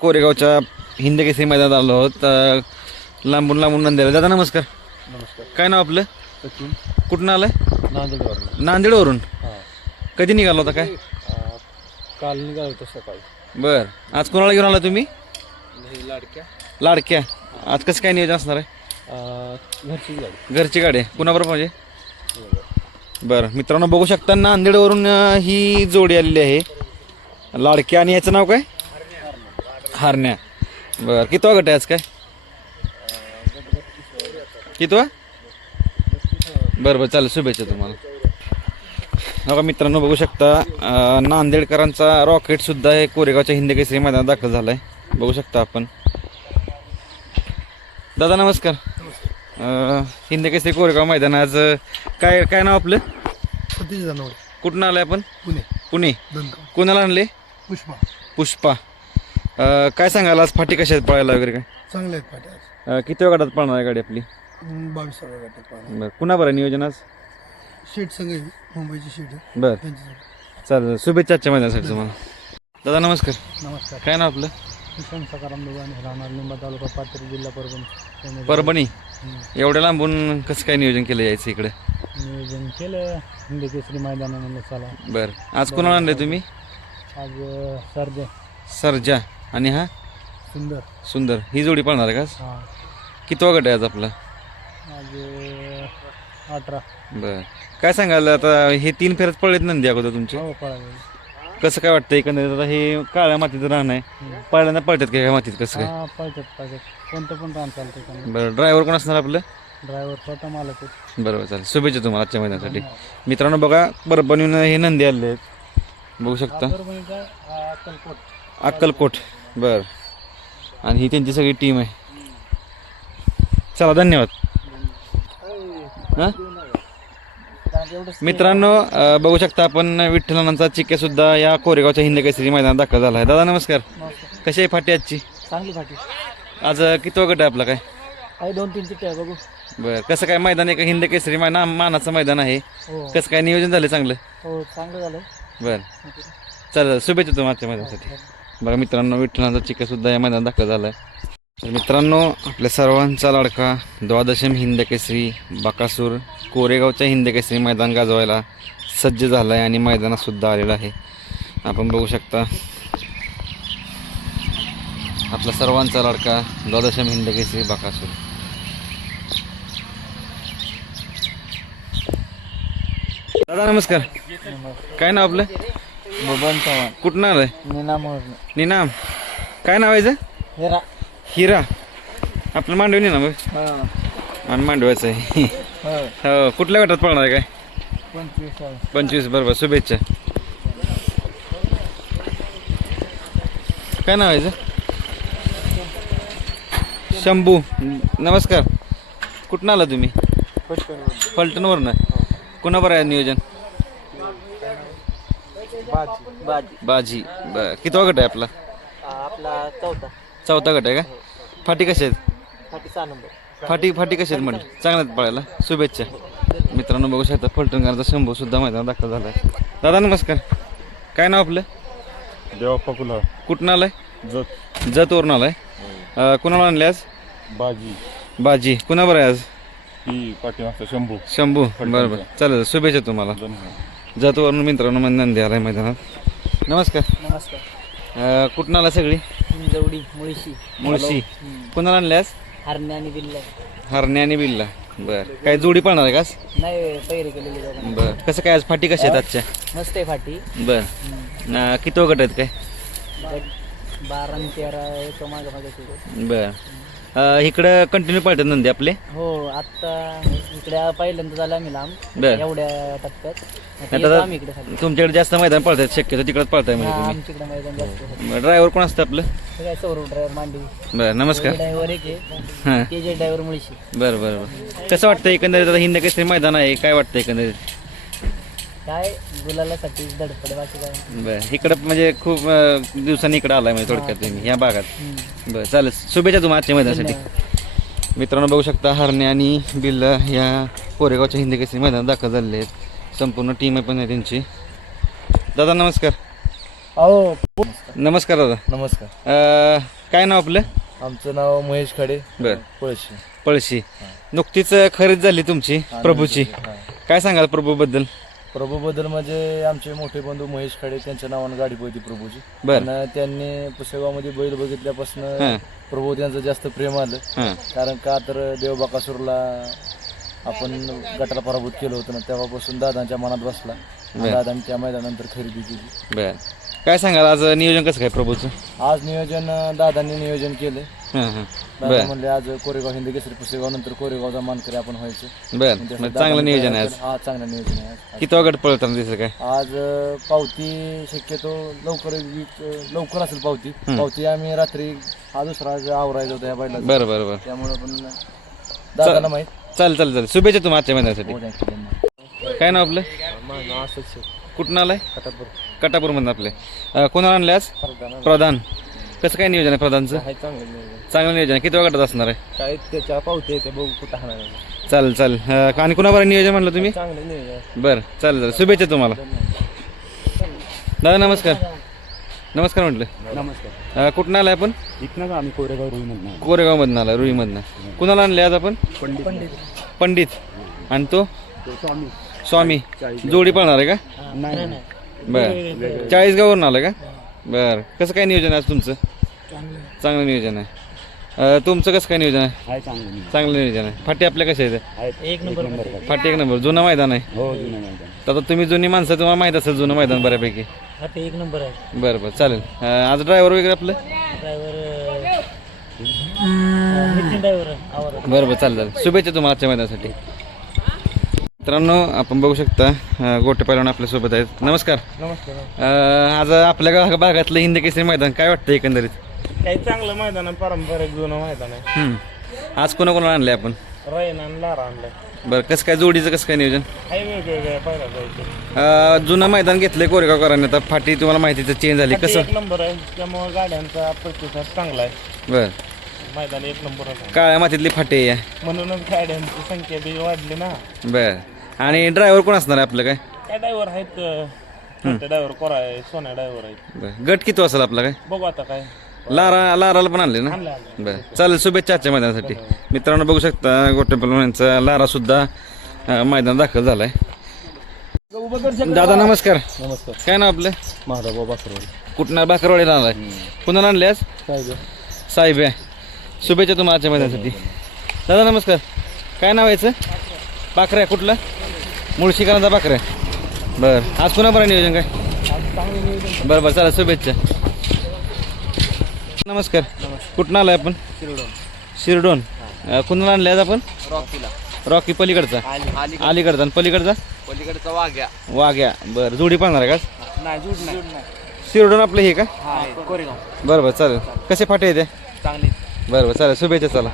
कोरेगावच्या हिंदकेसरी मैदानात आलो आहोत. लांबून लांबून नंद्याला. दादा नमस्कार. नमस्कार. काय नाव आपलं? सचिन कुठून आलंय? नांदेडवरून. नांदेडवरून. हां. कधी निघाला होता काय? काल निघालो होतो सकाळी. बर. आज कोणाला घेऊन आला तुम्ही? लाडक्या लाडक्या. आज कसं काय नियोजन असणार आहे? घरची गाडी. घरची गाडी आहे. कुणाबरोबर म्हणजे? बरं मित्रांनो बघू शकता नांदेडवरून ही जोडी आलेली आहे. लाडक्या आणि याचं नाव काय? हारण्या. बरं कितवा गट आहे आज काय? कितवा? बरं बरं चालेल. शुभेच्छा तुम्हाला. बघा मित्रांनो बघू शकता नांदेडकरांचा रॉकेट सुद्धा हे कोरेगावच्या हिंदकेसरी मैदानात दाखल झाला आहे. बघू शकता आपण. दादा नमस्कार. हिंदकेसरी कोरेगाव मैदान आज काय काय नाव आपलं? सतीश जानवडे. कुठून आलाय आपण? पुणे. पुणे. दनगाव. कोणाला आणले? पुष्पा. पुष्पा. काय सांगाल आज फाटी कशा आहेत पळायला वगैरे काय? चांगले आहेत पाट्या. किती गटात पळणार आहे गाडी आपली? 22व्या गटात पाहिजे. बरं कुणा बरं नियोजन आज? शेट संघ आहे, मुंबईची शेट आहे बरं त्यांच्यासाठी. चालेल. शुभेच्छा आजच्या मैदानासाठी तुम्हाला. दादा नमस्कार. नमस्कार. काय नाव आपलं? किसन सकाराम दोघांनी राहणार लिंबा तालुका पाथरी जिल्हा परभणी. परभणी. एवढ्या लांबून कसं काय नियोजन केलं यायचं इकडे? नियोजन केलं हिंदी केसरी मैदानामध्ये. चला बरं आज कोणाला आणलंय तुम्ही? आज सर्जे सरजा आणि हा सुंदर. सुंदर. ही जोडी पळणार आहे का आज? हां. कितवा गट आहे आज आपला? आज 18. बरं काय सांगाल आता हे 3 फेरच पळलेत नंदी अगोदर तुमचे. हो पळाले. कसं काय वाटतं एकंदरीत आता हे काळ्या मातीचं राहणं आहे पहिल्यांदा पळतात का ह्या मातीत कसं काय? हां पाहिजेत कोणतं पण रान चालतं का? बरं ड्रायव्हर कोण असणार आपलं? ड्रायव्हर स्वतः मालक आहे. बरोबर चालेल. शुभेच्छा तुम्हाला आजच्या महिन्यासाठी. मित्रांनो बघा परभणीहून हे नंदी आले आहेत. बघू शकता. परभणीचा अक्कलकोट. अक्कलकोट. बरं आणि ही त्यांची सगळी टीम आहे. चला धन्यवाद. हां मित्रांनो बघू शकता आपण विठ्ठलांचा चिक्के सुद्धा या कोरेगावच्या हिंदकेसरी मैदानात दाखल झाला आहे. दादा नमस्कार. कशी आहे फाटी आजची? चांगली फाटी. आज कितवा गट आहे आपला काय? काही 2-3 चिठ्ठ्या बघू. बरं कसं काय मैदान आहे का हिंदकेसरी मानाचं मैदान आहे? हो कसं काय नियोजन झालं चांगलं? हो चांगलं झालं. बरं चालेल. शुभेच्छा तुम्हाला आजच्या मैदानासाठी. बघा मित्रांनो विठ्ठलांचा चिक्के सुद्धा या मैदानात दाखल झाला आहे. तर मित्रांनो आपल्या सर्वांचा लाडका द्वादशम हिंदकेसरी बकासूर कोरेगावच्या हिंदकेसरी मैदान गाजवायला सज्ज झाला आहे आणि मैदानात सुद्धा आलेला आहे. आपण बघू शकता आपला सर्वांचा लाडका द्वादशम हिंदकेसरी बकासूर. दादा नमस्कार. काय नाव आपलं? बबन चव्हाण. कुठून आलंय? निनाम. काय नाव आहे याचं? हेरा. हिरा. आपलं मांडवी निनाम आहे. हां. आणि मांडवायचं आहे. हो कुठल्या गटात पळणार आहे काय? 25. बरोबर. शुभेच्छा. काय नाव आहे याचं? शंभू. नमस्कार. कुठून आला तुम्ही? फलटणवरनं. कोणाबरोबर आहे नियोजन? बाजी. बरं कितवा गट आहे आपला? आपला चौथा गट आहे का? फाटी कशा आहेत? फाटी 6 नंबर. फाटी कशा आहेत म्हटलं? चांगल्यात पळायला. शुभेच्छा. मित्रांनो बघू शकता फलटणकरांचा शंभू सुद्धा मैदानात दाखल झाला आहे. दादा नमस्कार. काय नाव आपलं? देवाप्पा कुला. कुठून आलाय? जत. जतवरून आलाय. कुणाला आणले आज? बाजी. कुणाबरोबर आहे आज? ही पाठीमागचा शंभू. शंभू. बरोबर चालेल. शुभेच्छा तुम्हाला. जतवरून मित्रांनो नंदी आलाय मैदानात. नमस्कार. नमस्कार. कुठून आला सगळी? जवडी मुळशी. कुणाला आणले आज? हरण्या आणि बिल्ला. हरण्या आणि बिल्ला. बरं काय जोडी पळणार आहे का आज? नाही तयारी केलेली दोघांनी. बरं कसं काय आज फाटी कशा आहेत आजच्या? मस्त आहे फाटी. बरं किती गट आहेत काय? 12 आणि 13 येतो मागे मागे. बरं इकडं कंटिन्यू पळतात नंदी आपले? हो आता इकडे पहिल्यांदा झालं आम्ही लांब बरं एवढ्या टप्प्यात. आता आता येतो आम्ही इकडे खाली. तुमच्याकडे जास्त मैदान पळतात शक्यतो तिकडे पळताय म्हणजे तुम्ही. आमच्याकडे मैदान जास्त. ड्रायव्हर कोण असतं आपलं? काय सौरव ड्रायव्हर मांडी. बरं नमस्कार. ड्रायव्हर एक आहे. हां केजे ड्रायव्हर मुळशी. बरं बरं बरं कसं वाटतं एकंदरीत आता हिंदकेसरी मैदान आहे काय वाटतं एकंदरीत? काय गुलालासाठी धडपड बाकी काय. बरं इकडं म्हणजे खूप दिवसांनी इकडं आलाय म्हणजे थोडक्यात तुम्ही ह्या भागात. बरं चालेल. शुभेच्छा तुम्हाला आजच्या मैदानासाठी. मित्रांनो बघू शकता हरणे आणि बिल या कोरेगावच्या हिंदकेसरी मैदानात दाखल झालेले आहेत. संपूर्ण टीम आहे पण आहे त्यांची. दादा नमस्कार. अहो नमस्कार दादा. नमस्कार. काय नाव आपलं? आमचं नाव महेश खडे, बर. पळशी. पळशी. नुकतीच खरेदी झाली तुमची प्रभूची. काय सांगाल प्रभूबद्दल? प्रभूबद्दल म्हणजे आमचे मोठे बंधू महेश खडे त्यांच्या नावानं गाडी पळती प्रभूची. बर. आणि त्यांनी पुसेगावमध्ये बैल बघितल्यापासून हां प्रभू त्यांचं जास्त प्रेम आलं. हां कारण का तर देव बकासूरला आपण गटाला पराभूत केलं होतं ना, तेव्हापासून दादांच्या मनात बसला. बर. दादांनी त्या मैदानानंतर खरेदी केली. बर. काय सांगाल आज नियोजन कसं काय प्रभूचं? आज नियोजन दादांनी नियोजन केलं. हां हां दादा बर म्हणले आज कोरेगाव हिंद केसरी पुसेगाव नंतर कोरेगावचा मानकरी आपण व्हायचं. बर. म्हणजे मग चांगलं नियोजन आहे आज. हा चांगलं नियोजन आहे आज. किती गट पळताना दिसलं काय? आज पावती शक्यतो लवकर असेल पावती. पावती आम्ही रात्री हा दुसरा आवरायचा होता या बैला. बरं बरं बरं. त्यामुळे पण दादाला माहित. चालेल चालेल चालेल. शुभेच्छा तुम्हाला आजच्या महिन्यासाठी. काय नाव आपलं? कुठून आलाय? कटापूरमधून आपले. कोणाला आणले आज? प्रधान. कसं काय नियोजन आहे प्रधानचं? चांगलं नियोजन आहे. किती गटात असणार आहे? काय त्याच्या पावती येते बघू कुठं हाणार. चालेल चालेल. आणि कुणाबरोबर नियोजन म्हणलं तुम्ही? चांगलं नियोजन. बरं चालेल चालेल. शुभेच्छा तुम्हाला. दादा नमस्कार. नमस्कार म्हटलं. नमस्कार. कुठून आलाय आपण? इथनं आम्ही कोरेगाव रुईमधनं. कोरेगावमधनं आला, रुईमधनं. कुणाला आणले आज आपण? पंडित. आणि तो स्वामी. स्वामी. जोडी पळणार आहे का? नाही बरं. 40गाववरून आलं का? बरं. कसं काय नियोजन आहे आज तुमचं? चांगलं नियोजन आहे. तुमचं कसं काय नियोजन आहे? चांगलं नियोजन आहे. फाटी आपल्या कशा आहेत? एक नंबर. फाटी एक नंबर. जुनं मैदान आहे. हो जुनं मैदान. तर आता तुम्ही जुनी माणसं, तुम्हाला माहीत असेल जुनं मैदान बऱ्यापैकी. एक नंबर आहे. बरं बरं चालेल. आज ड्रायव्हर वगैरे आपलं? बरं बरं चालेल चालेल. शुभेच्छा तुम्हाला आजच्या मैदानासाठी. मित्रांनो आपण बघू शकता गोटे पैलवान आपल्यासोबत आहेत. नमस्कार. नमस्कार. आज आपल्या भागातलं हिंद केसरी मैदान काय वाटतं एकंदरीत? काही चांगलं मैदान आहे, पारंपरिक जुनं मैदान आहे. आज कोणाकोणाला आणलंय आपण? रैन आणि लारा आणलाय. बरं. कसं काय जोडीचं कसं काय नियोजन? काही वेगवेगळ्या पहिला जायचं. जुनं मैदान घेतलंय कोरेगावकरांनी. आता फाटी तुम्हाला माहिती चेंज झाली. कसं? एक नंबर आहे, त्यामुळे गाड्यांचा प्रतिसाद चांगला आहे. बरं. मैदान एक नंबर आहे काळ्या मातीतली फाटी आहे. म्हणूनच गाड्यांची संख्या बी वाढली ना. बरं. आणि ड्रायव्हर कोण असणार आहे आपलं? काय काय ड्रायव्हर आहेत, मोठे ड्रायव्हर कोरा आहे, सोन्या ड्रायव्हर आहेत. बरं. गट किती वाजता आपला? काय बघू आता काय लाराला पण आणले ना? आणलं. बरं चालेल. शुभेच्छा आजच्या मैदानासाठी. मित्रांनो बघू शकता गोटे पैलवानांचा लारा सुद्धा मैदान दाखल झालाय. दादा नमस्कार. नमस्कार. काय नाव आपलं? महाराज बासरवाडी. कुठं बाकरवाडीला आणलाय? कुणाला आणले आज? साहेब आहे. शुभेच्छा तुम्हाला आजच्या मैदानासाठी. दादा नमस्कार. काय नाव याचं? बाकऱ्या. कुठलं? मुळशीकरांचा बाकऱ्या. बरं. आज कुणा बरं नियोजन काय? बरं बरं चालेल. शुभेच्छा. नमस्कार. कुठं आलाय आपण? शिरडोन. कुणाला आणले आज आपण? रॉकी. पलीकडचा? अलीकडचा. आणि पलीकडचा वाघ्या. बरं. जोडी पाहणार आहे का? शिरडोन आपलं हे का? बरं बरं चालेल. कसे फाटे येते? चांगली. बरं बरं चालेल. शुभेच्छा. चला.